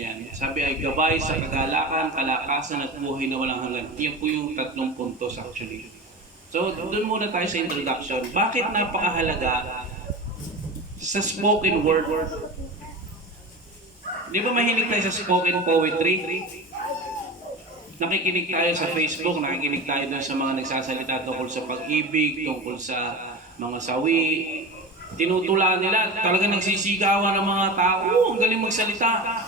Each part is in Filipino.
Ayan. Sabi ay gabay sa kagalakan, kalakasan at buhay na walang hanggan. Yan po yung 3 puntos actually. So, doon muna tayo sa introduction. Bakit napakahalaga sa spoken word? Di ba mahilig tayo sa spoken poetry? Nakikinig tayo sa Facebook, nakikinig tayo doon sa mga nagsasalita tungkol sa pag-ibig, tungkol sa mga sawi. Tinutulaan nila, talagang nagsisigawan ng mga tao. Ang galing magsalita.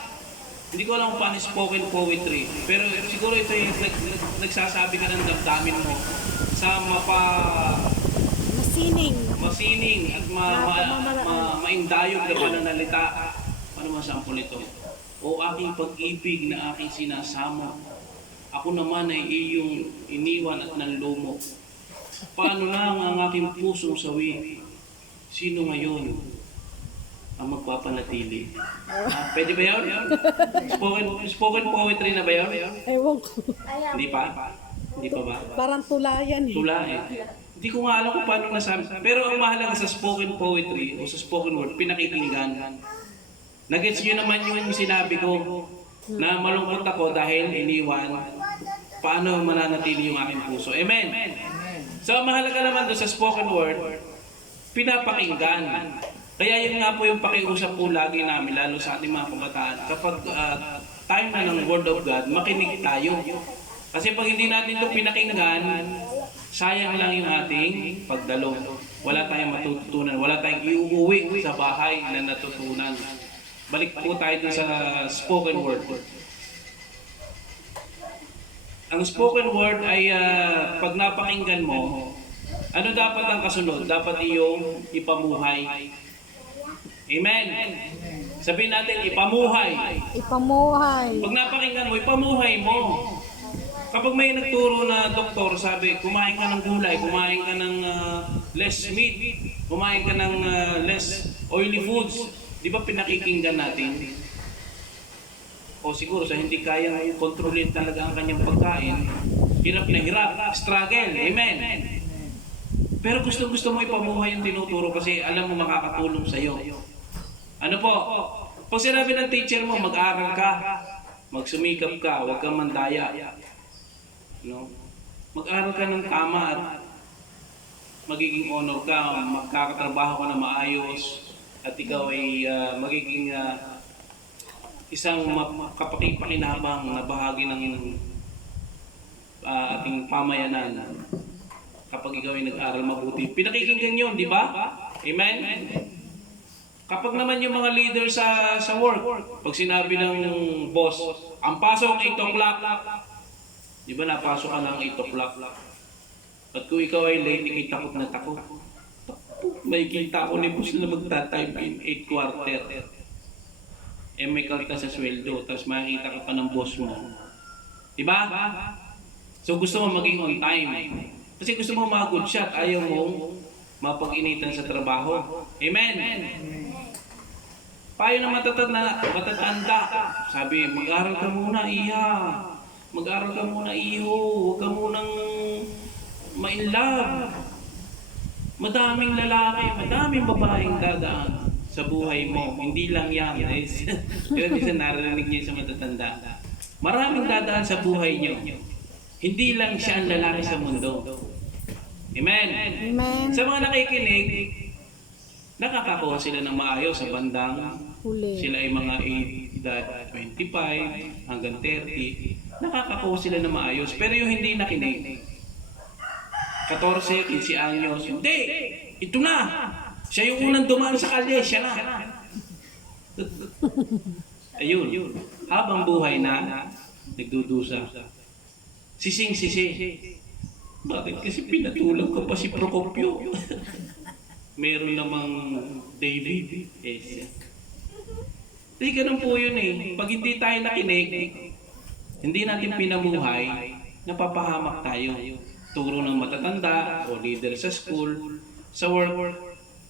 Hindi ko alam kung paano spoken poetry. Pero siguro ito yung nagsasabi ka ng damdamin mo sa masining at maindayog na pananalita. Ano masampol ito? O aking pag-ibig na aking sinasamo, ako naman ay iyong iniwan at nanlumo. Paano lang ang aking pusong sawi? Sino ngayon ang magpapanatili? Pwede ba yun? Spoken poetry na ba yun? Ewan ko. Hindi pa? Hindi pa ba? Parang tulayan eh. Tula eh. Hindi ko nga alam kung paano nasabi. Pero ang mahalaga sa spoken poetry o sa spoken word, pinakikinggan. Nagets nyo naman yung sinabi ko na malungkot ako dahil iniwan. Paano mananatili yung aking puso? Amen? So mahalaga naman doon sa spoken word, pinapakinggan. Kaya yun nga po yung pakiusap po lagi namin, lalo sa ating mga kabataan. Kapag time na ng Word of God, makinig tayo. Kasi pag hindi natin ito pinakinggan, sayang lang yung ating pagdalo. Wala tayong matututunan, wala tayong iuuwi sa bahay na natutunan. Balik po tayo dun sa spoken word. Ang spoken word ay pag napakinggan mo, ano dapat ang kasunod? Dapat iyong ipamuhay. Amen. Sabihin natin, ipamuhay. Ipamuhay. Pag napakinggan mo, ipamuhay mo. Kapag may nagturo na doktor, sabi, kumain ka ng gulay, kumain ka ng less meat, kumain ka ng less oily foods, di ba pinakikinggan natin? O siguro sa hindi kaya kontrolin talaga ang kanyang pagkain, hirap na hirap, struggle, amen. Pero gusto mo ipamuhay yung tinuturo kasi alam mo makakatulong sa'yo. Ano po? Pag sinabi ng teacher mo, mag-aral ka, magsumikap ka, huwag kang mandaya. No? Mag-aral ka ng tama at magiging honor ka, magkakatrabaho ka na maayos at ikaw ay magiging isang kapakipakinabang na bahagi ng ating pamayanan kapag ikaw ay nag-aral mabuti. Pinakikinggan yun, di ba? Amen? Kapag naman yung mga leader sa work, pag sinabi ng boss, ang pasok 8 o'clock, di ba napasok ka ng 8 o'clock? At kung ikaw ay late, ikay takot na takot. May kita ko ni boss na magta-time in 8 quarter. Eh may kalta sa sweldo, tapos makikita ka pa ng boss mo. Di ba? So gusto mo maging on time. Kasi gusto mo mga good shot, ayaw mong mapag-initan sa trabaho. Amen? Payo na matatanda. Sabi, mag-aral ka muna, iha. Mag-aral ka muna, iho. Huwag ka munang ma-inlove. Madaming lalaki, madaming babaeng dadaan sa buhay mo. Hindi lang yan. Pero minsan narinig niya sa matatanda. Maraming dadaan sa buhay niyo. Hindi lang siya ang lalaki sa mundo. Amen? Amen. Sa mga nakikinig, nakakakuha sila ng maayos sa bandang Huli. sila ay mga edad 25 hanggang 30. Nakakakuha sila ng maayos. Pero yung hindi nakinig, 14, 15 anyos, hindi! Ito na! Siya yung unang dumaan sa kalye, siya na! Ayun. Habang buhay na, nagdudusa. Sising-sisi. Bakit? Kasi pinatulog ko pa si Procopio. Meron namang David. Yes. Kasi ganun po yun eh. Pag hindi tayo nakinig, hindi natin pinamuhay, napapahamak tayo. Turo ng matatanda o leader sa school, sa work,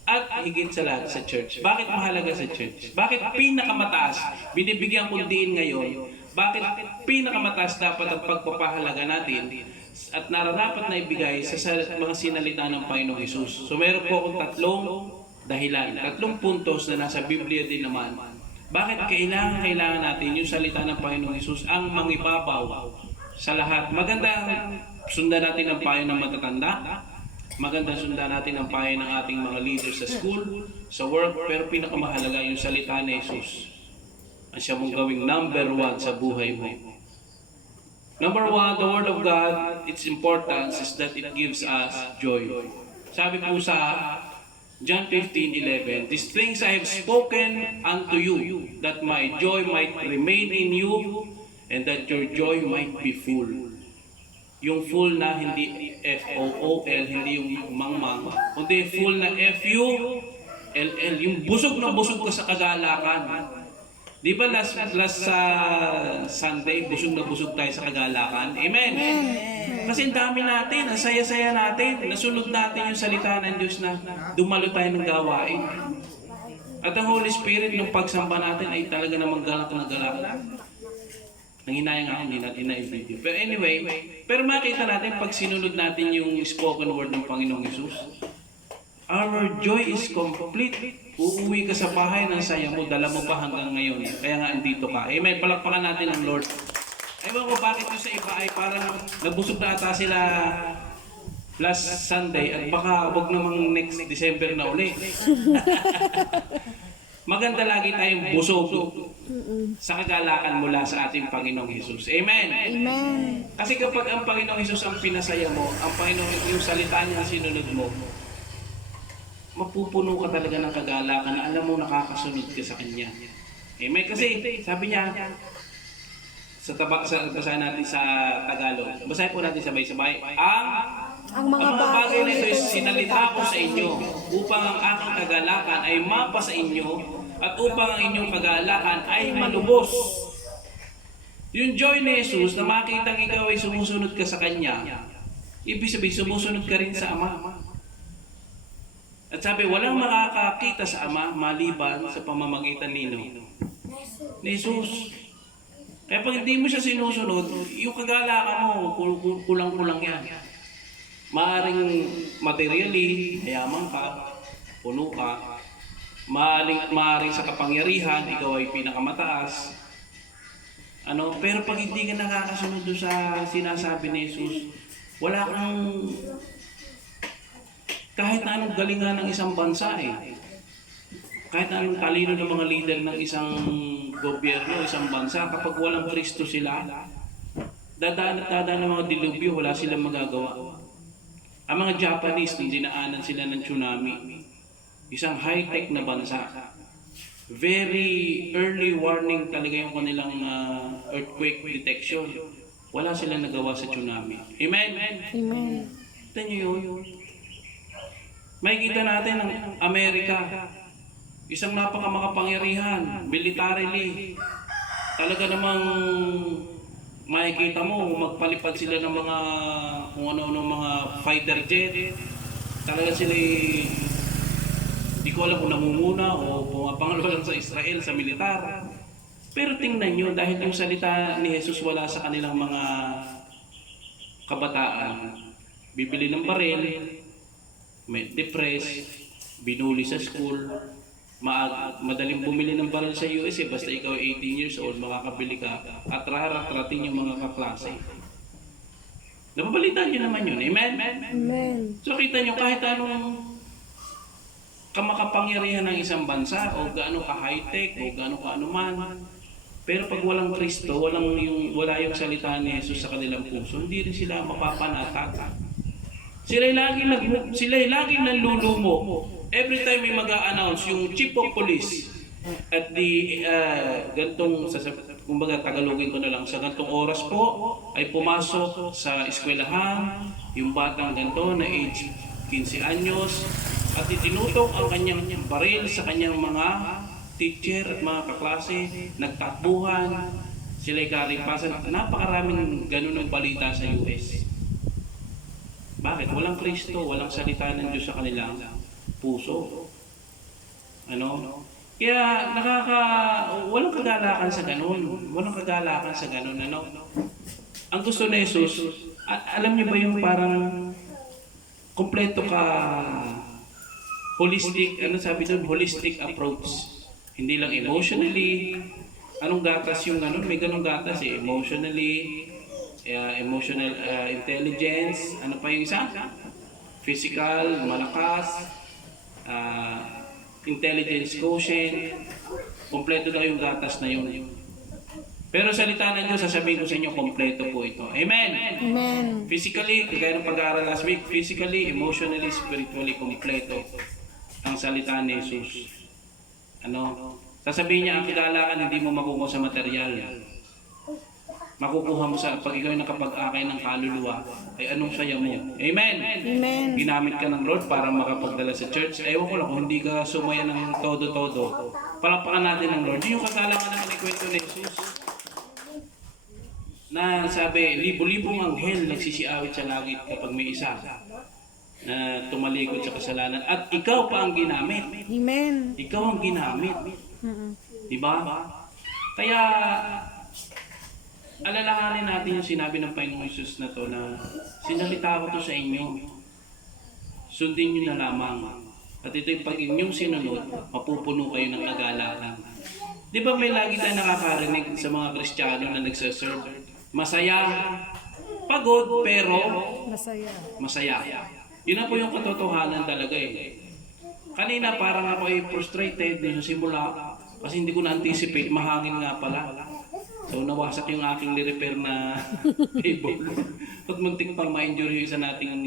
at higit sa lahat sa church. Bakit mahalaga sa church? Bakit pinakamataas? Binibigyan kong diin ngayon. Bakit pinakamataas dapat ang pagpapahalaga natin at nararapat na ibigay sa mga sinalita ng Panginoong Hesus? So meron po akong 3 dahilan, 3 puntos na nasa Biblia din naman Bakit kailangan natin yung salita ng Panginoong Hesus ang mangibabaw sa lahat? Maganda sundan natin ang payo ng matatanda. Maganda sundan natin ang payo ng ating mga leaders sa school, sa work, pero pinakamahalaga yung salita ni Hesus. Ang siya mong gawing number 1 sa buhay mo. Number 1, the Word of God, its importance is that it gives us joy. Sabi po sa John 15:11, "These things I have spoken unto you, that my joy might remain in you, and that your joy might be full." Yung full na hindi F-O-O-L, hindi yung mangmang, kundi full na F-U-L-L, yung busog na busog ka sa kagalakan. Di ba last sa Sunday, busog na busog tayo sa kagalakan? Amen? Kasi ang dami natin, ang saya-saya natin, nasunod natin yung salita ng Diyos na dumalo tayo ng gawain. At ang Holy Spirit, nung pagsamba natin ay talaga namang galak na galak. Nanghinayang ako, hindi natin na-video. Pero anyway, pero makita natin pag sinunod natin yung spoken word ng Panginoong Hesus, our joy is complete. Uuwi ka sa bahay ng saya mo, dala mo pa hanggang ngayon. Kaya nga andito ka. Amen. Palakpakan natin ang Lord. Ewan ko bakit yung sa iba ay parang nabusog na ata sila last Sunday at baka wag namang next December na uli. Maganda lagi tayong busog sa kagalakan mula sa ating Panginoong Hesus. Amen. Amen. Kasi kapag ang Panginoong Hesus ang pinasaya mo, ang Panginoong yung salita niya ang sinunod mo, mapupuno ka talaga ng kagalakan na alam mo nakakasunod ka sa Kanya. Amen. Kasi sabi niya, basahin natin sa Tagalog. Basahin po natin sabay-sabay. Ang mga bagay na ito ay sinalita ko sa inyo upang ang aking kagalakan ay mapa sa inyo at upang ang inyong kagalakan ay malubos. Yung joy ni Jesus na makitang ikaw ay sumusunod ka sa Kanya, ibig sabihin sumusunod ka rin sa Ama. At sabi, walang makakakita sa Ama maliban sa pamamagitan ni Jesus. Kaya pag hindi mo siya sinusunod, yung kagalakan mo, kulang-kulang yan. Maaring materially, mayaman ka, puno ka. Maaring sa kapangyarihan, ikaw ay pinakamataas. Pero pag hindi ka nakakasunod doon sa sinasabi ni Jesus, wala kang kahit na anong galingan ng isang bansa kahit na anong talino ng mga leader ng isang gobyerno, isang bansa, kapag walang Kristo sila, dadaan ng mga dilubyo, wala silang magagawa. Ang mga Japanese, nung dinaanan sila ng tsunami, isang high-tech na bansa, very early warning talaga yung kanilang earthquake detection. Wala silang nagawa sa tsunami. Amen? Amen. Ito nyo yun. Makikita natin ang Amerika, isang napakamakapangyarihan, militarily. Talaga namang makikita mo, magpalipad sila ng mga kung ano-ano mga fighter jet. Talaga sila di ko alam kung namumuna o pumapangalo lang sa Israel, sa militar. Pero tingnan nyo, dahil yung salita ni Jesus wala sa kanilang mga kabataan, bibili ng baril, may depressed, binuli sa school, madaling bumili ng baril sa USA, basta ikaw 18 years old, makakabili ka, at raratratin yung mga kaklase. Napabalitaan nyo naman yun, amen? Amen. So kita nyo, kahit anong kamakapangyarihan ng isang bansa, o gaano ka-high-tech, o gaano ka-anuman, pero pag walang Kristo, wala yung salita ni Jesus sa kanilang puso, hindi rin sila mapapanatata. Sila'y laging nanlulumo. Every time may mag-a-announce yung chief of police at the kumbaga Tagalogin ko na lang, sa gantong oras po ay pumasok sa eskwelahan yung batang ganto na age 15 anyos at itinutok ang kanyang baril sa kanyang mga teacher at mga kaklase, nagtakbuhan, sila'y karipasan. Napakaraming ganun ang balita sa US. Bakit? Walang Kristo, walang salita ng Diyos sa kanilang puso. Kaya walang kagalakan sa ganun. Walang kagalakan sa ganun. Ang gusto ni Jesus, alam niyo ba yung parang kompleto ka holistic, sabi doon, holistic approach. Hindi lang emotionally. Anong gatas yung ganun? May ganung gatas eh. Emotionally, emotional intelligence. Ano pa yung isa? Physical, malakas, intelligence quotient. Kompleto daw yung gatas na yun. Pero salita ng Diyos, sasabihin ko sa inyo, kompleto po ito. Amen! Amen. Physically, kagaya ng pag-aaral last week, physically, emotionally, spiritually, kompleto ang salita ni Jesus. Ano? Sasabihin niya, ang kagalakan hindi mo makukuha sa material. Makukuha mo sa pag ikaw ay nakapag-akay ng kaluluwa, ay anong saya mo. Amen! Amen. Ginamit ka ng Lord para makapagdala sa church. Ewan ko lang kung hindi ka sumaya ng todo-todo. Palakpakan natin ng Lord. Yun yung kagalakan naman ng kwento ni Jesus. Na sabi, libo-libong anghel nagsisiawit sa langit kapag may isa na tumalikod sa kasalanan. At ikaw pa ang ginamit. Amen. Ikaw ang ginamit. Diba? Kaya, alalahanin natin yung sinabi ng Panginoong Jesus na to na sinalita ko to sa inyo. Sundin nyo na lamang. At ito'y pag inyong sinunod, mapupuno kayo ng kagalakan. Di ba may lagi tayo nakakarinig sa mga Kristiyano na nagsaserve? Masaya, pagod, pero Masaya. masaya. Yun na po yung katotohanan talaga eh. Kanina parang ako ay frustrated sa simula kasi hindi ko na-anticipate, mahangin nga pala. So nawasak yung aking ni-repair na table. At muntik pang ma-injure yung isa nating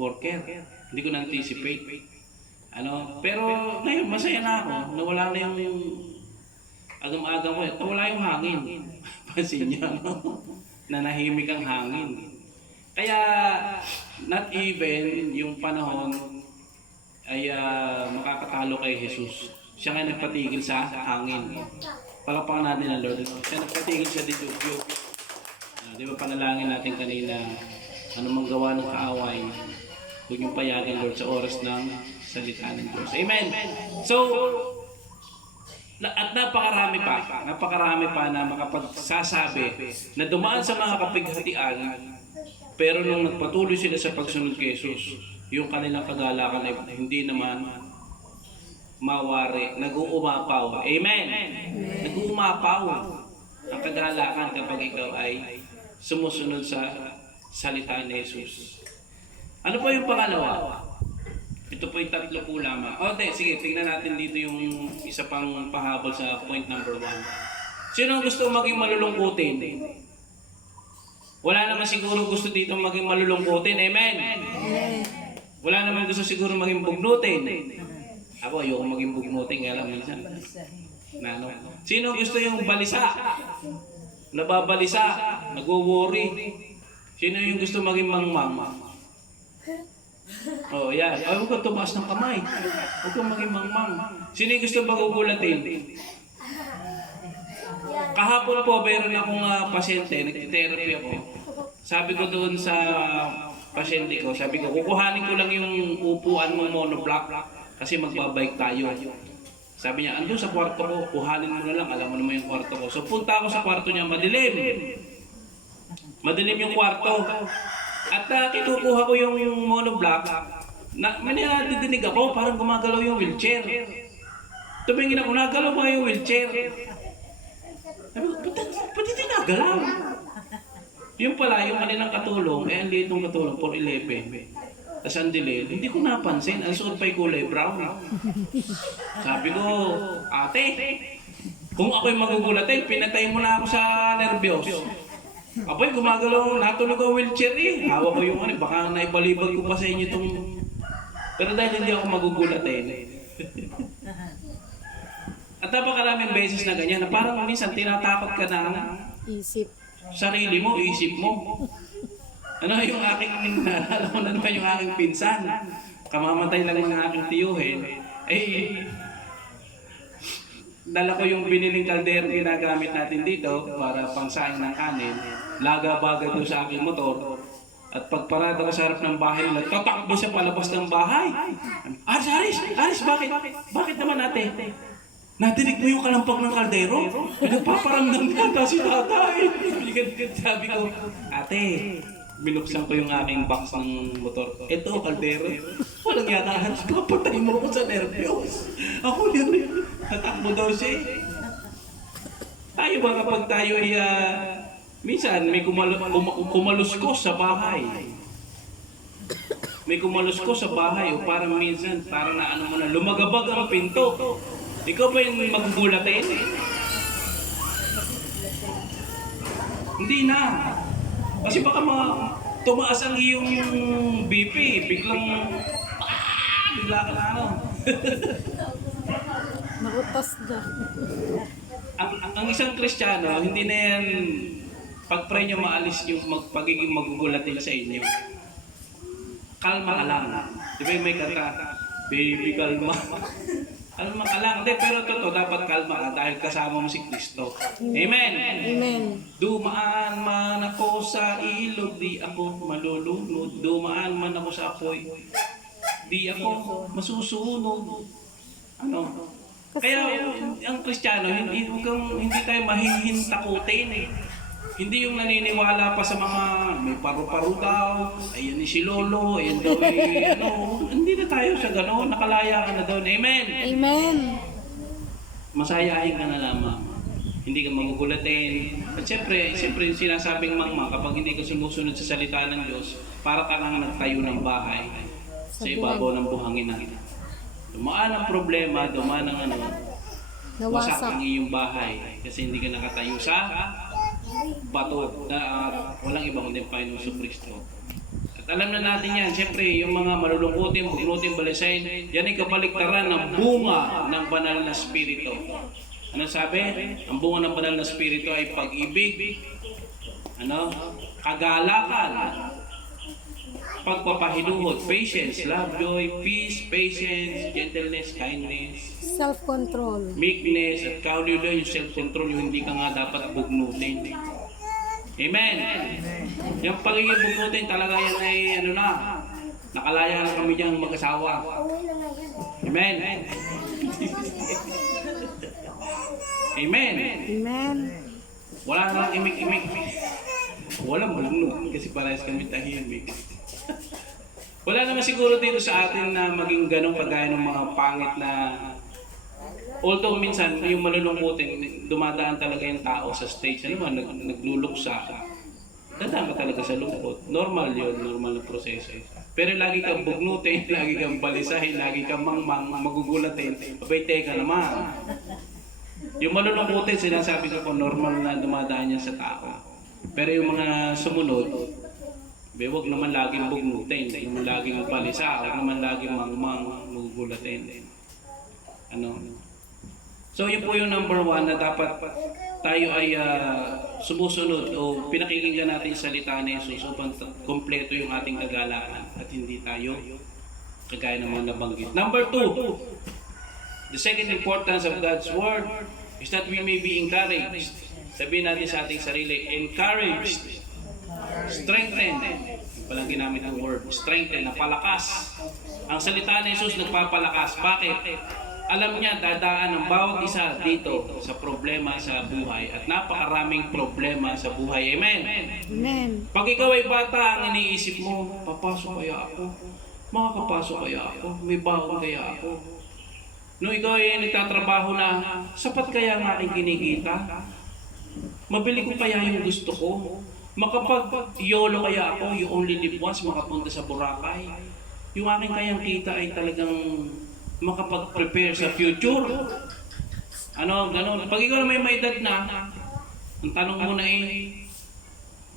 worker. Hindi ko na-anticipate. Pero ngayon, masaya na ako. Nawala na yung agam-agam ko. Nawala yung hangin. Pansin niya, no? Nanahimik ang hangin. Kaya, not even yung panahon ay makakatalo kay Jesus. Siya nga nagpatigil sa hangin. Palakpakan natin ang Lord. Siya nagpatigil sa dilubyo. Di ba panalangin natin kanina, anumang gawa ng kaaway, huwag yung payagan, Lord, sa oras ng salita ng Diyos. Amen! So, at napakarami pa na makapagsasabi na dumaan sa mga kapighatian, pero nung nagpatuloy sila sa pagsunod kay Jesus, yung kanilang kagalakan ay hindi naman mawari, nag-uumapaw. Amen! Nag-uumapaw ang kagalakan kapag ikaw ay sumusunod sa salita ni Jesus. Ano pa yung pangalawa? Ito po yung tatlo po lamang. Sige, tingnan natin dito yung isa pang pahabol sa point number 1. Sino ang gusto maging malulungkutin? Wala naman siguro gusto dito maging malulungkutin. Amen? Wala naman gusto siguro maging bugnutin. Ako, ayoko maging bugnutin, kaya lang minsan. Sino gusto yung balisa? Nababalisa? Nag-worry? Sino yung gusto maging mangmang? Yan. Huwag kang tumaas ng kamay. Huwag kang maging mangmang. Sino yung gusto magugulatin? Kahapon po, meron akong pasyente, nag-therapy ako. Sabi ko doon sa pasyente ko, sabi ko, kukuhanin ko lang yung upuan mo monoblock kasi magbabike tayo. Sabi niya, andun sa kwarto ko, kuhanin mo na lang, alam mo naman yung kwarto ko. So punta ako sa kwarto niya, madilim. Madilim yung kwarto. At kinukuha ko yung monoblock, may nadidinig ako, parang gumagalaw yung wheelchair. Tumingin ako, nagalaw ba yung wheelchair? Sabi ko, ba't hindi nagalaw? Yung pala, yung kanilang katulong, ang liit ng katulong, 411. Tapos ang dilim, hindi ko napansin, ang suot pa yung kulay brown. Sabi ko, ate, kung ako'y magugulatin, pinatay mo na ako sa nervyos. Apoy, gumagalaw, natulog ang wheelchair eh. Hawak ko yung baka naibalibag ko pa sa inyo itong... Pero dahil hindi ako magugulatin. At napakaraming beses na ganyan, na parang minsan tinatakot ka na Isip. sarili mo, isip mo. Ano yung aking, alam mo na naman yung aking pinsan. Kamamatay lang ng aking tiyuhin. Dala ko yung biniling kaldero ginagamit natin dito para pangsaing ng kanin. Laga-baga doon sa aking motor. At pagparada ko sa harap ng bahay nila, tatakbo siya palabas ng bahay. Aris, bakit? Bakit naman ate? Natinig mo yung kalampag ng kaldero? Nagpaparamdam ka si tatay. Sabi ko, ate, binuksan ko yung aking box ng motor. Ito, kaldero. Walang yatahan. Kapatay mo ko sa nervyos. Ako yun. Tatakbo daw siya eh. Tayo ba kapag tayo ay minsan may kumaluskos sa bahay. May kumaluskos sa bahay o parang minsan parang na ano mo na lumagabag ang pinto. Ikaw ba yung magugulatin? Hindi na. Kasi baka tumaas ang iyong BP, bigla ka na ano. Nakutas na. ang isang Kristiyano, hindi na yan pag-pray nyo maalis yung pagiging magugulatin sa inyo. Kalma ka lang. Di ba yung may kata? Baby, kalma. Kalma ka lang. Hindi, pero totoo, dapat kalma ka dahil kasama mo si Kristo. Amen! Amen. Dumaan man ako sa ilog, di ako malulunod. Dumaan man ako sa apoy, di ako masusunog. Ano? Kaya ang Kristiyano, hindi tayo mahihintakutin eh. Hindi yung naniniwala pa sa mga may paru-paro daw, ayan ni si Lolo, ayan daw eh, ano. Hindi na tayo sa gano'n, nakalaya ka na doon. Amen! Amen. Masayahin ka na lamang. Hindi ka magugulatin. At siyempre yung sinasabing mangma, kapag hindi ka sumusunod sa salita ng Diyos, para ka lang nagtayo ng bahay sa ibabaw ng buhanginan. Dumaan ang problema, dumaan ang ano, wasak ang iyong bahay kasi hindi ka nakatayo sa bato na walang iba kundi Panginoon Jesucristo. At alam na natin yan, siyempre yung mga malulungkutin, bugnutin, balisain, yan ay kabaliktaran ng bunga ng banal na spirito. Ano sabi? Ang bunga ng banal na spirito ay pag-ibig, kagalakan, pagpapahinuhod, patience, love, joy, peace, patience, gentleness, kindness, self-control, meekness, at kaulilo yung self-control, yung hindi ka nga dapat bugnutin. Amen! Yung pagiging bugnutin talaga yan ay nakalaya na kami dyan mag-asawa. Amen! Amen! Amen. Wala nang imik-imik. Walang bugnut kasi parehas kami tahimik. Wala naman siguro dito sa atin na maging ganong kagaya ng mga pangit na although minsan yung malulungkutin, dumadaan talaga yung tao sa stage, nagluluksa. Dadama talaga sa lungkot. Normal yun, normal na proseso. Pero lagi kang bugnutin, lagi kang balisahin, lagi kang magugulatin, abay teka naman. Yung malulungkutin, sinasabi ko normal na dumadaan yan sa tao. Pero yung mga sumunod, huwag naman laging bugnutin, huwag naman laging balisa, huwag naman laging magugulatin. So yun po yung number one na dapat tayo ay sumusunod o pinakikinggan natin yung salita ni Jesus upang kompleto yung ating kagalakan at hindi tayo kagaya ng mga nabanggit. Number two, the second importance of God's Word is that we may be encouraged. Sabihin natin sa ating sarili, encouraged, strengthened. Walang ginamit ang word, strengthened, napalakas. Ang salita ni Jesus nagpapalakas. Bakit? Alam niya, dadaan ang bawat isa dito sa problema sa buhay at napakaraming problema sa buhay. Amen? Amen. Pag ikaw ay bata, ang iniisip mo, papasok kaya ako? Makakapasok kaya ako? May baon kaya ako? Nung ikaw ay nagtatrabaho na, sapat kaya ang aking kinikita? Mabili ko kaya yung gusto ko? Makapag-YOLO kaya ako, you only live once, makapunta sa Boracay? Yung aking kayang kita ay talagang makapag-prepare sa future. Ganon. Pag ikaw na may edad na, ang tanong mo na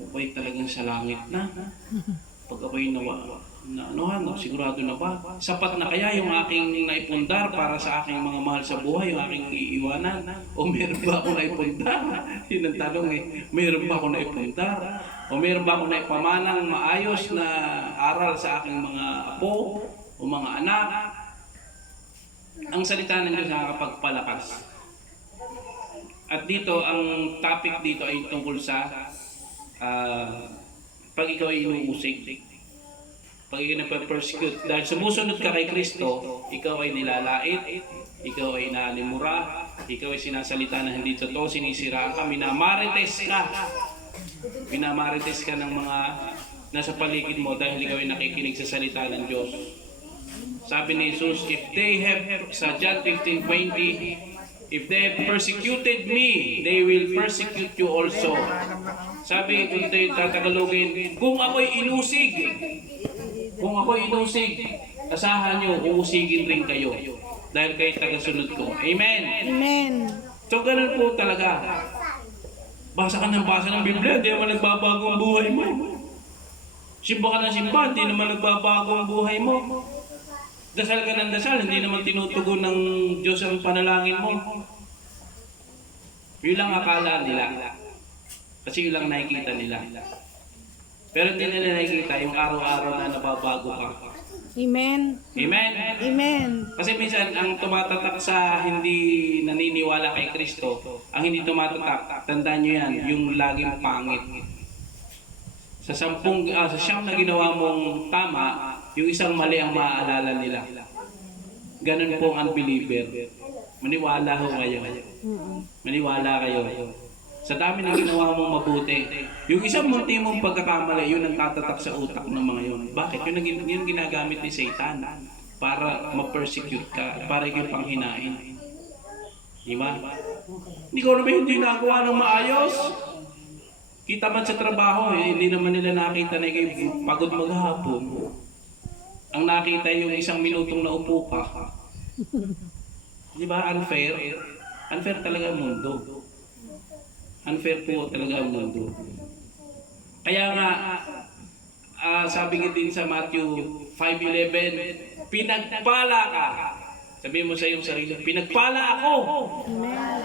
ako'y talagang sa langit na. Pag ako'y sigurado na ba? Sapat na kaya yung aking naipundar para sa aking mga mahal sa buhay, yung aking iiwanan? O meron ba ako naipundar? Yun ang tanong meron ba ako naipundar? O meron ba ako naipamanang maayos na aral sa aking mga apo o mga anak? Ang salita ng Diyos nakakapagpalakas. At dito, ang topic dito ay tungkol sa pag ikaw ay inuusig. Pag ikaw na-persecute. Dahil sumusunod ka kay Kristo, ikaw ay nilalait, ikaw ay nalimura, ikaw ay sinasalita na hindi totoo, sinisiraan ka, minamarites ka. Minamarites ka ng mga nasa paligid mo dahil ikaw ay nakikinig sa salita ng Diyos. Sabi ni Jesus, if they have, sa John 15:20, If they have persecuted me, they will persecute you also. Sabi, kung tayo tatagalogin, kung ako'y inusig, asahan nyo, uusigin rin kayo. Dahil kayo tagasunod ko. Amen. Amen. So, ganun po talaga. Basa ka ng Biblia, hindi naman nagbabago ang buhay mo. Simba ka ng simba, hindi naman nagbabago ang buhay mo. Dasal ka ng dasal, hindi naman tinutugon ng Diyos ang panalangin mo. Yun lang akala nila. Kasi yun lang nakikita nila. Pero hindi nila nakikita yung araw-araw na nababago ka. Amen. Amen? Amen. Kasi minsan, ang tumatatak sa hindi naniniwala kay Kristo, ang hindi tumatatak, tandaan nyo yan, yung laging pangit. Sa siyam na ginawa mong tama, yung isang mali ang maaalala nila. Ganun po ang unbeliever. Maniwala ho kayo. Maniwala kayo. Sa dami ng ginawa mong mabuti, yung isang munti mong pagkakamali, yun ang tatatak sa utak ng mga yun. Bakit? Yun ginagamit ni Satan para ma-persecute ka, para ikaw panghinain. Di ba? Hindi ko naman hindi nagawa ng maayos. Kita man sa trabaho, hindi naman nila nakita na ikaw pagod maghapon. Ang nakita yung isang minutong naupo ka. Di ba? Unfair. Unfair talaga ang mundo. Unfair po talaga ang mundo. Kaya nga, sabi nga din sa Matthew 5:11, pinagpala ka. Sabihin mo sa iyong sarili, pinagpala ako. Amen.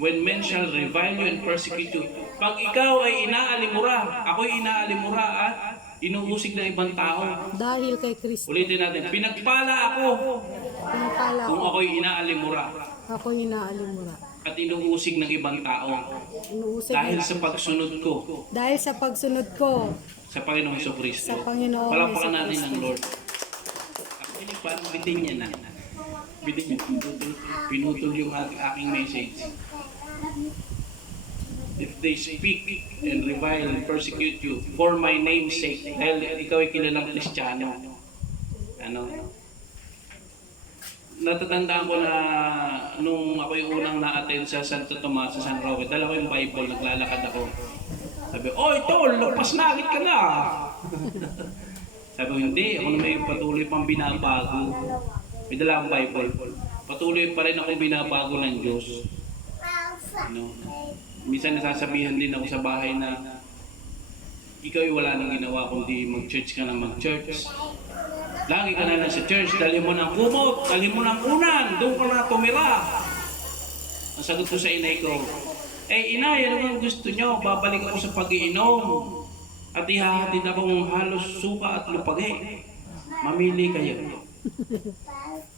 When men shall revile you and persecute you. Pag ikaw ay inaalimura, ako'y inaalimura at inuusig ng ibang tao. Dahil kay Kristo. Ulitin natin, pinagpala ako Pinapala kung ako. ako'y inaalimura Ako inaalimura. at inuusig ng ibang tao. Inuusig Dahil na- sa pagsunod ko Dahil sa pagsunod ko sa Panginoong Jesucristo. sa Panginoong Palapakan natin Jesucristo. ng Lord. Actually, parang bitin niya na. Bitin niya, pinutol yung aking message. If they speak and revile and persecute you for my name's sake, dahil ikaw ay kilalang Kristiyano. Ano? Natatandaan ko na nung ako yung unang na-attend sa Santo Tomas, sa San Roque, dala ko yung Bible, naglalakad ako. Sabi, "Oy, tol, lagpas na, agit ka na." Sabi ko, "Hindi, ako na may patuloy pang binabago." May dala akong Bible. Patuloy pa rin akong binabago ng Diyos. No? Minsan nasasabihan din ako sa bahay na ikaw ay wala nang ginawa kundi mag-church ka na mag-church. Lagi ka na lang sa church, dali mo ng kumot, dali mo ng unan, doon ka na tumira. Ang sagot ko sa inay ko, inay, ano bang gusto nyo? Babalik ako sa pag-iinom at ihahatid akong halos suka at lupagi. Mamili kayo.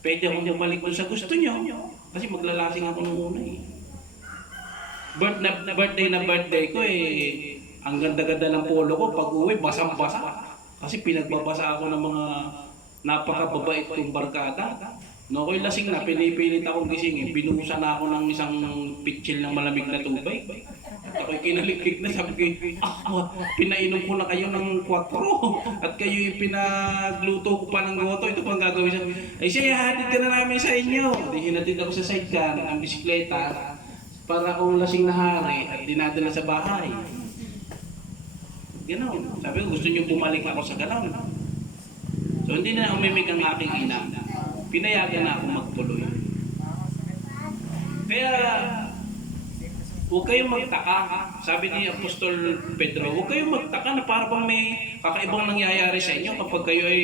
Pwede akong bumalik doon sa gusto nyo kasi maglalasing ako nung una eh. Birthday ko ang ganda-ganda ng polo ko, pag uwi, basang-basa. Kasi pinagbabasa ako ng mga napakababait kong barkada. No, ako'y lasing na, pinipilit akong gisingin. Binuhusan na ako ng isang pitsil ng malamig na tubig. At ako'y kinalikik na, sabi ko, pinainom ko na kayo ng 4. At kayo'y pinagluto ko pa ng goto. Ito pang gagawin sa siya, hatid ka na namin sa inyo. Di hinatid ako sa sidecar, ang bisikleta. Para akong lasing na hari at dinadala sa bahay. Ganoon. Sabi ko, gusto niyo bumalik ako sa ganoon. So hindi na umimik ang aking ina. Pinayagan na ako magtuloy. Kaya, huwag kayong magtaka. Sabi ni Apostol Pedro, huwag kayong magtaka na para bang may kakaibang nangyayari sa inyo kapag kayo ay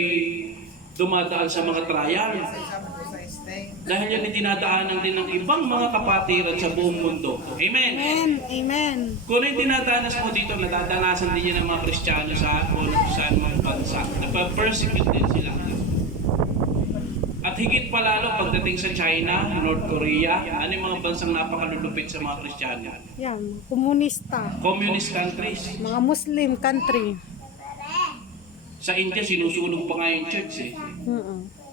dumadaan sa mga trial. Dahil yan ay dinadaanan din ng ibang mga kapatiran sa buong mundo. Amen? Amen. Amen. Kung yung dinadanas mo dito, nadadanasan din yan ng mga Kristiyano sa mga bansa. Napapersecute din sila. At higit pa lalo pagdating sa China, North Korea, ano yung mga bansang napakalulupit sa mga Kristiyano? Yan. Komunista. Communist countries. Mga Muslim country. Sa India, sinusunog pa nga yung church eh.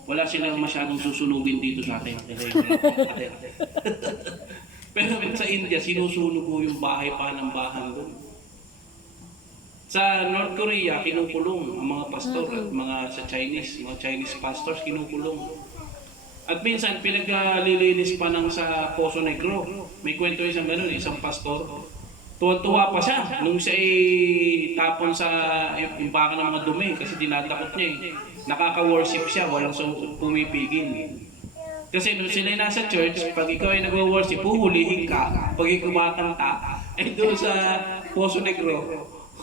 Wala silang masyadong susunugin dito sa atin. Pero sa India, sinusunog ko yung bahay pa ng bahan doon. Sa North Korea, kinukulong ang mga pastor at mga Chinese pastors kinukulong. At minsan, pinaglilinis pa ng sa Poso Negro. May kwento isang ganun, isang pastor. Tuwa-tuwa pa siya nung siya ay tapon sa imbakan ng mga dumi kasi dinatakot niya eh. Nakaka-worship siya, walang pumipigil. Kasi nung sila ay nasa church, pag ikaw ay nag-worship, huhulihin ka. Pag ikaw kumakanta, ay doon sa Poso Negro,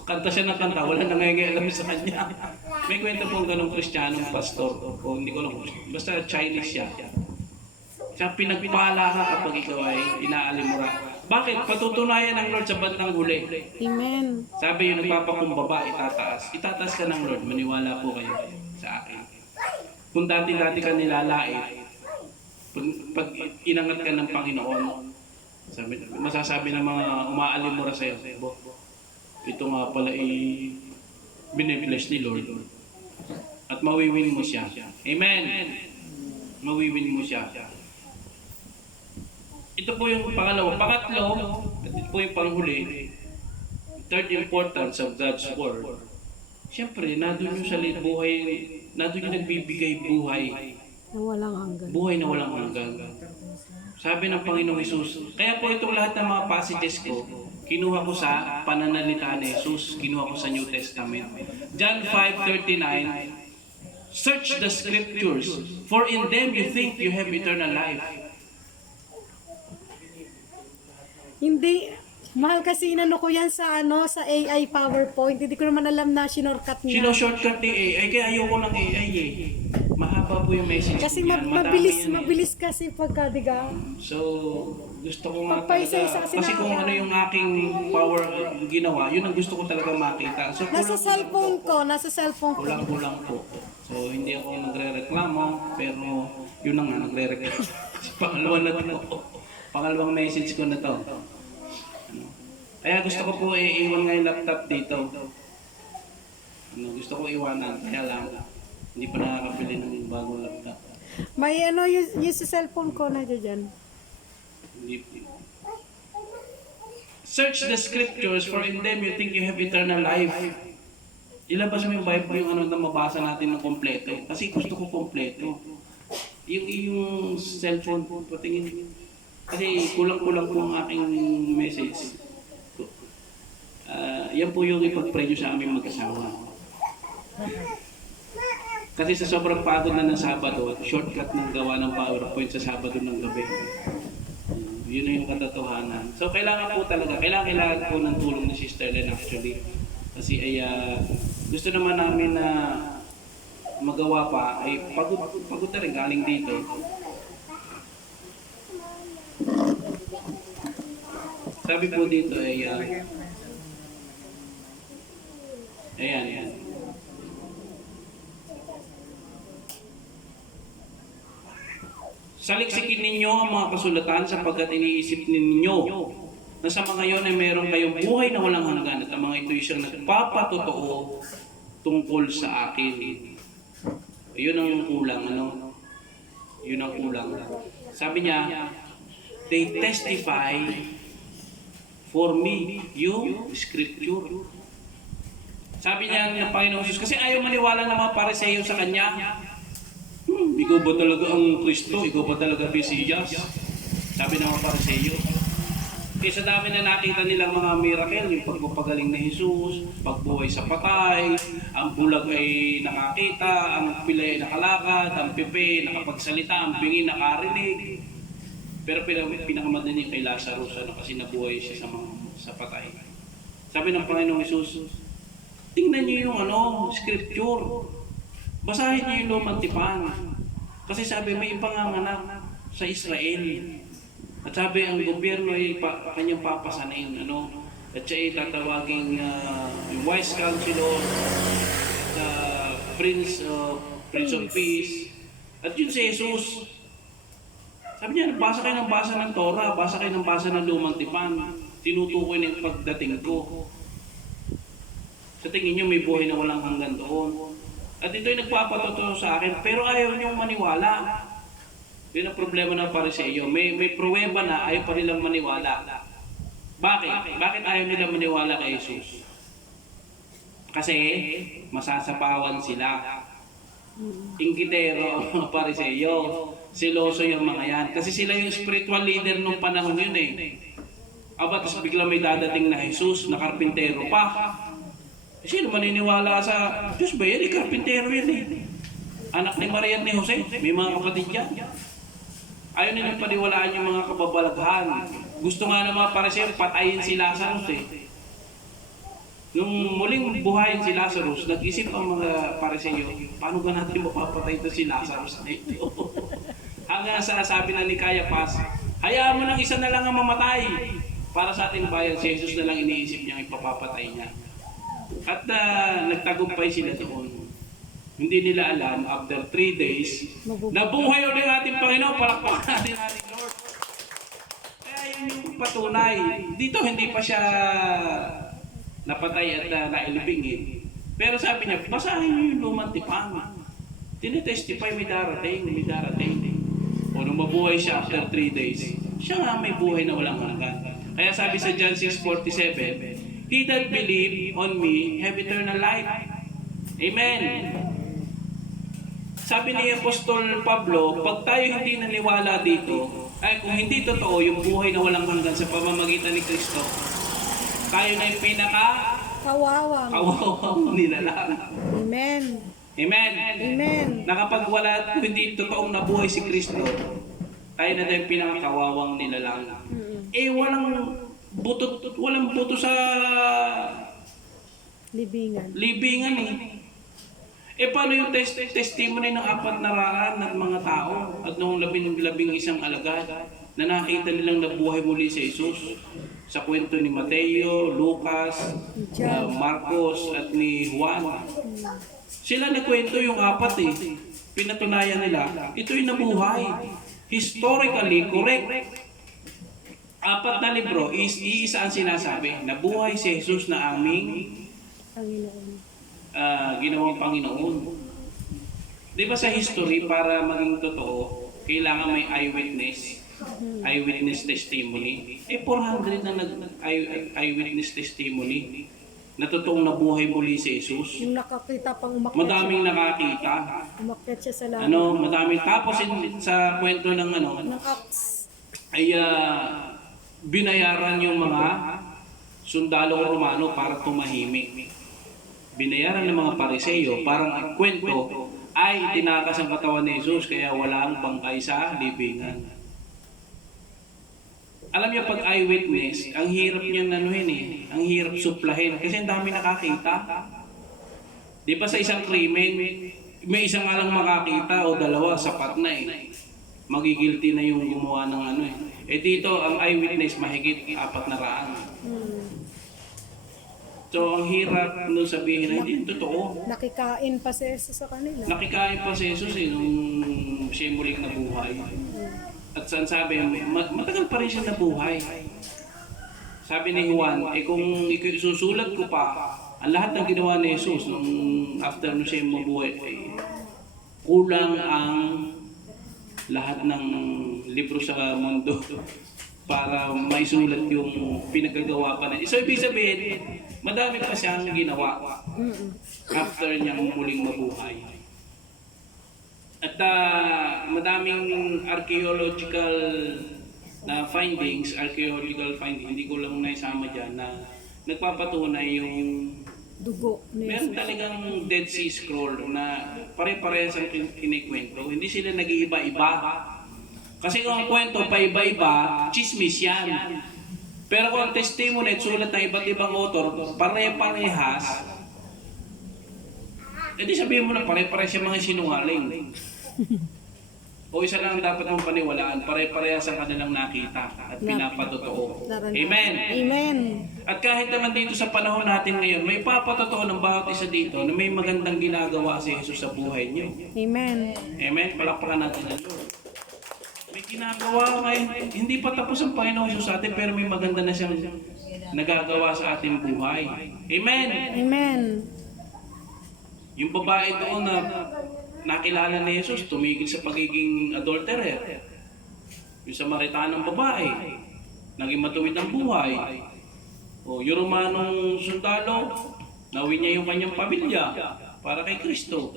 kanta siya ng kanta, wala nangyayari sa kanya. May kwento pong ganong Kristiyanong pastor, o hindi ko alam, basta Chinese siya. Siya pinagpala ka kapag ikaw ay inaalimura. Bakit? Patutunayan ng Lord sa bandang huli. Amen. Sabi yung nagpapakumbaba, itataas. Itataas ka ng Lord, maniwala po kayo sa akin. Kung dati-dati ka nilalait, pag inangat ka ng Panginoon, masasabi ng mga umaalimura sa'yo, ito nga pala binibless ni Lord. At mawiwin mo siya. Amen. Mawiwin mo siya. Ito po yung pangalawa. Pangatlo, at ito po yung panghuli, third importance of God's Word. Siyempre, nandun yung sa buhay, nandun yung nagbibigay buhay. Na walang hanggan. Buhay na walang hanggan. Sabi ng Panginoong Hesus, kaya po itong lahat ng mga passages ko, kinuha ko sa pananalita ni Jesus, kinuha ko sa New Testament. John 5:39, search the scriptures, for in them you think you have eternal life. Hindi, mahal kasi inano ko yan sa sa AI PowerPoint. Hindi ko naman alam na shinortcut niya. Sino-shortcut ni AI, kaya ayoko ng AI eh. Mahaba po yung message Kasi niyan, madami yan eh. mabilis kasi pagka, diga. So, gusto ko nga Pagpaisa-isa talaga, kasi kung ano yung aking power ginawa, yun ang gusto ko talaga makita. So, Nasa cellphone ko. kulang po. So, hindi ako nagre-reklamo, pero yun na nga, nagre-reklamo. Pangalawang message ko na to. Kaya gusto ko po iwan nga yung laptop dito. Gusto ko iwanan, kaya lang, hindi pa nakakabili ng bagong laptop. May yung sa cellphone ko na dyan. Search the scriptures, for in them you think you have eternal life. Ilabas mo yung Bible, yung na mabasa natin ng kompleto. Kasi gusto ko kompleto. Yung cellphone po, patingin. Kasi kulang-kulang po ang aking message. Yan po yung ipag-pray nyo sa aming mag-asawa. Kasi sa sobrang pagod na ng Sabado, shortcut ng gawa ng PowerPoint sa Sabado ng gabi. Yun na yung katotohanan. So kailangan po talaga, kailangan po ng tulong ni Sister Len actually. Kasi ay gusto naman namin na magawa pa, ay pagod na rin galing dito. Sabi po dito ay ayan. Saliksikin ninyo ang mga kasulatan sapagkat iniisip ninyo na sa mga yon ay meron kayong buhay na walang hanggan at ang mga ito siyang nagpapatotoo tungkol sa akin. Yun ang kulang, Yun ang kulang. Sabi niya, they testify for me, yung scripture. Sabi niya ng Panginoon Jesus, kasi ayaw maniwala ng mga Pariseo sa Kanya. Ikaw ba talaga ang Kristo? Ikaw ba talaga Mesiyas? Sabi ng mga Pariseo. Kaya sa dami na nakita nilang mga miracle, yung pagpapagaling ni Jesus, pagbuhay sa patay, ang bulag ay nakakita, ang pilay ay nakalakad, ang pipi nakapagsalita, ang bingi nakarinig. Pero pinakamadali niya kay Lazarus kasi nabuhay siya sa patay. Sabi ng Panginoong Jesus, tingnan niyo yung scripture. Basahin niyo yung Lumang Tipan. Kasi sabi may ipanganganak sa Israel. At sabi ang gobyerno ay kanyang papasanin, at siya ay tatawaging wise counselor, Prince of Peace. At yun si Jesus. Sabi niya, basa kayo ng basa ng Torah, basa kayo ng basa ng Lumang Tipan. Tinutukoy na yung pagdating ko. Sa tingin niyo may buhay na walang hanggan doon. At ito'y nagpapatotoo sa akin, pero ayaw niyong maniwala. Yun ang problema ng Pariseo. May pruweba na ayaw pa nilang maniwala. Bakit? Bakit ayaw nilang maniwala kay Jesus? Kasi masasapawan sila. Inggitero ang mga Pariseo. Siloso yung mga yan. Kasi sila yung spiritual leader nung panahon yun eh. Aba, tapos bigla may dadating na Jesus, na karpintero pa. Eh, sino maniniwala sa Diyos ba yan? Karpintero yan eh. Anak ni Maria at ni Jose, may mga kapatid yan. Ayaw nilang paniwalaan yung mga kababalaghan. Gusto nga ng mga Pariseo, patayin si Lazarus eh. Nung muling buhayin si Lazarus, nag-isip ang mga Pariseo, paano ba natin mapapatay ito si Lazarus na ito? Hanggang sa sabi na ni Caiaphas, hayaan mo nang isa na lang ang mamatay para sa ating bayan. Si Jesus na lang iniisip niyang ipapapatay niya. At nagtagumpay sila doon. Hindi nila alam, after 3 days, nabuhay ulit ang ating Panginoon, palakpakan natin ating Lord. Kaya yun yung patunay. Dito hindi pa siya napatay at nailibingin. Pero sabi niya, basahin niyo yung lumang tipang. Tinitestify, may darating, may darating. O nung mabuhay siya after 3 days, siya nga may buhay na walang hanggan. Kaya sabi sa John 6:47, He that believe on me have eternal life. Amen. Sabi ni Apostol Pablo, pag tayo hindi naniwala dito, ay kung hindi totoo yung buhay na walang hanggan sa pamamagitan ni Kristo, tayo na yung Kawawang. nilalang. Amen. Amen. Amen. Na kapag wala, hindi totoong nabuhay si Kristo, tayo na yung pinakakawawang nilalang. Eh walang buto sa Libingan. eh. Eh paano yung testimony ng 400 ng mga tao at noong 11 alagad na nakita nilang nabuhay muli si Jesus sa kwento ni Mateo, Lucas, Marcos at ni Juan. Sila nagkwento yung 4 eh. Pinatunayan nila, ito'y nabuhay. Historically correct. 4 na libro, iisa ang sinasabi, nabuhay si Jesus na aming ginawang Panginoon. Di ba sa history, para maging totoo, kailangan may eyewitness testimony. Eh 400 na eyewitness testimony na totoong nabuhay muli si Jesus. Yung nakakita pang umakyat. Madaming nakakita. Umakyat siya sa langit. Madaming. Tapos sa kwento ng Ng Acts. ay binayaran yung mga sundalong Romano para tumahimik. Binayaran ng mga Pariseo, parang ang kwento ay tinakas ang katawan ni Jesus kaya walang bangkay sa libingan. Alam niyo, pag eyewitness, ang hirap niyang ang hirap suplahin kasi ang dami nakakita. Di ba sa isang krimen, may isang nga lang makakita o dalawa, sapat na eh. Magigilty na yung gumawa ng eh. Eh dito, ang eyewitness mahigit 400. So, ang hirap nung sabihin na hindi totoo. Nakikain pa si Jesus sa kanila. Nakikain pa si Jesus nung siya muling nabuhay. At saan sabi, matagal pa rin siya nabuhay. Sabi ni Juan, kung isusulat ko pa, ang lahat ng ginawa ni Jesus nung after nung siya mabuhay, kulang ang lahat ng libro sa mundo para maisulat yung pinagagawa pa na. So, ibig sabihin, madami pa siyang ginawa after niyang muling mabuhay. At madaming archaeological findings, hindi ko lang naisama dyan, na nagpapatunay yung Dugo. meron talagang Dead Sea Scroll na pare-parehas ang kinikwento. Hindi sila nag-iiba-iba. Kasi kung ang kwento paiba-iba, chismis yan. Pero kung ang testimony at sulat ng iba't ibang author, pare-parehas, edi sabihin mo na pare-parehas yung mga sinungaling. O isa lang dapat mong paniwalaan, pare-parehas ang kanilang nakita at pinapatotoo. Amen. Amen. At kahit naman dito sa panahon natin ngayon, may papatotoo ng bawat isa dito na may magandang ginagawa si Jesus sa buhay niyo. Amen. Amen. Palakpakan natin ang Lord. May ginagawa ngayon, hindi pa tapos ang Panginoon Jesus sa atin, pero may maganda na siyang nagagawa sa ating buhay. Amen. Amen. Yung babae doon na nakilala ni Jesus, tumigil sa pagiging adulterer. Yung Samaritanong babae, naging matuwid ang buhay. O yung Romanong sundalo, nawin niya yung kanyang pamilya para kay Kristo.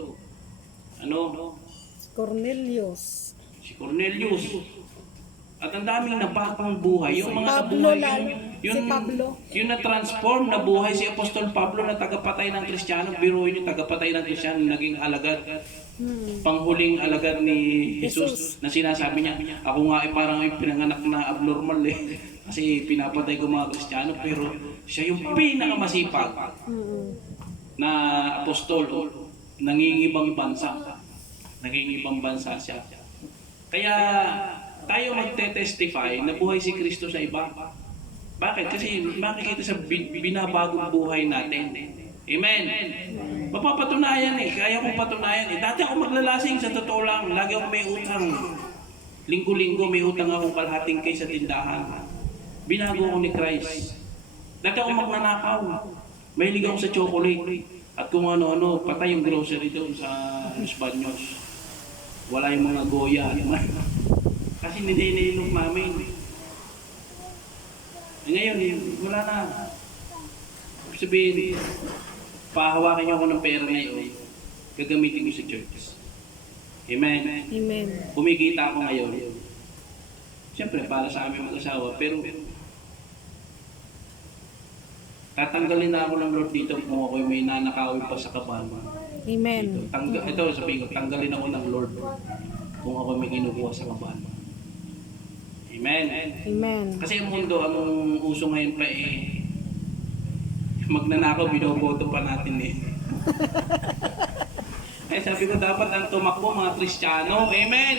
Cornelius. Si Cornelius. At ang daming nabakang buhay. Yung mga Pablo nabuhay, lalo. yung, Si Pablo. yung na-transform na buhay si Apostol Pablo na tagapatay ng Kristiyano. Biruin yung tagapatay ng Kristiyano, naging alagad. Panghuling alagad ni Jesus na sinasabi niya, ako nga ay parang ay pinanganak na abnormal eh. Kasi pinapatay ko mga Kristiyano, pero siya yung pinakamasipag na apostol, nangingibang bansa. Nangingibang bansa siya. Kaya tayo magte-testify na buhay si Kristo sa iba. Bakit? Kasi makikita sa binabagong buhay natin. Amen. Mapapatunayan eh. Kaya kong patunayan eh. Dati ako maglalasing, sa totoo lang. Lagi ako may utang. Linggo-linggo may utang akong kalahating kay sa tindahan. Binago ako ni Christ. Dati ako magnanakaw. Mahilig ako sa chocolate. At kung ano-ano, patay yung grocery doon sa Los Baños. Wala yung mga goya. Kasi nililok namin. Ngayon, wala na. Sabihin, pahawakin niyo ako ng pera ngayon, gagamitin ko sa church. Amen. Amen. Kumikita ako ngayon. Siyempre, para sa aming mag-asawa, pero tatanggalin na ako ng Lord dito kung ako may nanakawin pa sa kaban. Amen. Ito, sabihin ko, tanggalin ako ng Lord kung ako may kinukuha sa kaban. Amen. Amen. Kasi ang mundo, ang uso ngayon pa eh, magnanakaw, binoboto pa natin eh. Eh sabi ko dapat ang tumakbo mga Kristiyano. Amen.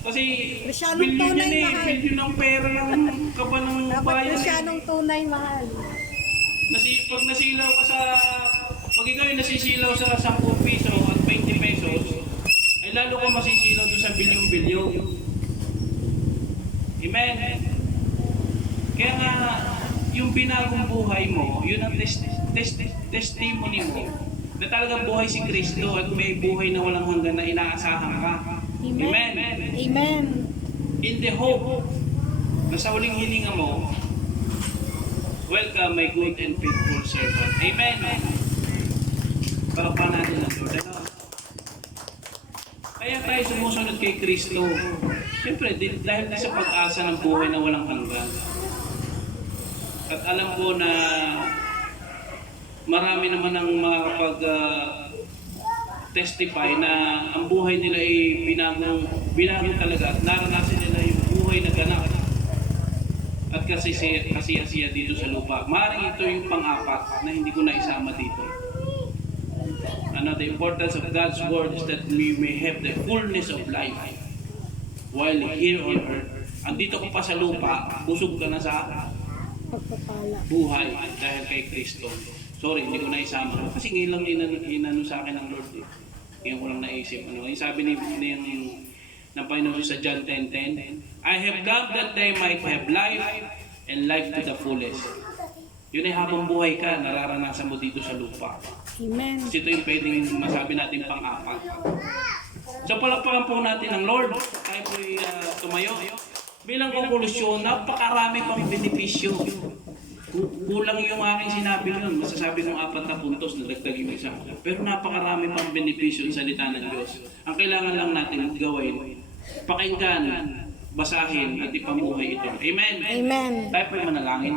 Kasi Kristyanong bilyon tunay, yan eh. mahal. Bilyon ng pera ng kaban ng Dapat bayan. Kristyanong tunay, mahal. Pag nasilaw ka sa, pag ikaw yung nasisilaw sa 10 piso at 20 pesos, ay lalo ka masisilaw doon sa bilyon-bilyon. Amen. Kaya nga, yung binagong buhay mo, yun ang testimony mo, na talagang buhay si Kristo at may buhay na walang hanggan na inaasahan ka. Amen. Amen. Amen. In the hope na sa huling hininga mo, welcome my good and faithful servant. Amen. Palakpan natin ang Lord. Kaya tayo sumusunod kay Kristo. Siyempre, dahil sa pag-asa ng buhay na walang hanggan. At alam ko na marami naman ang makapag-testify na ang buhay nila ay binago talaga at naranasan nila yung buhay na ganap at kasiyasiya dito sa lupa. Maaaring ito yung pang-apat na hindi ko na isama dito. The importance of God's word is that we may have the fullness of life while here on earth. Andito ko pa sa lupa, busog ka na sa Pagpapala. buhay dahil kay Kristo. Sorry, hindi ko na isama. Kasi ngayon lang inano sa akin ng Lord eh. Ngayon ko lang naisip. Yung sabi ng Panginoon sa John 10:10, I have come that they might have life and life to the fullest. Yun ay habang buhay ka, nararanasan mo dito sa lupa. Amen. Kasi ito yung pwedeng masabi natin pang-apat. So palakpakan po natin ang Lord. Tayo po tumayo. Bilang konklusyon, napakarami pang benepisyo. Kulang yung aking sinabi nun. Masasabi kong 4 na puntos na dagdag yung isa. Pero napakarami pang benepisyo sa salita ng Diyos. Ang kailangan lang natin gawin, pakinggan, basahin at ipamuhay ito. Amen? Amen. Tayo po'y manalangin.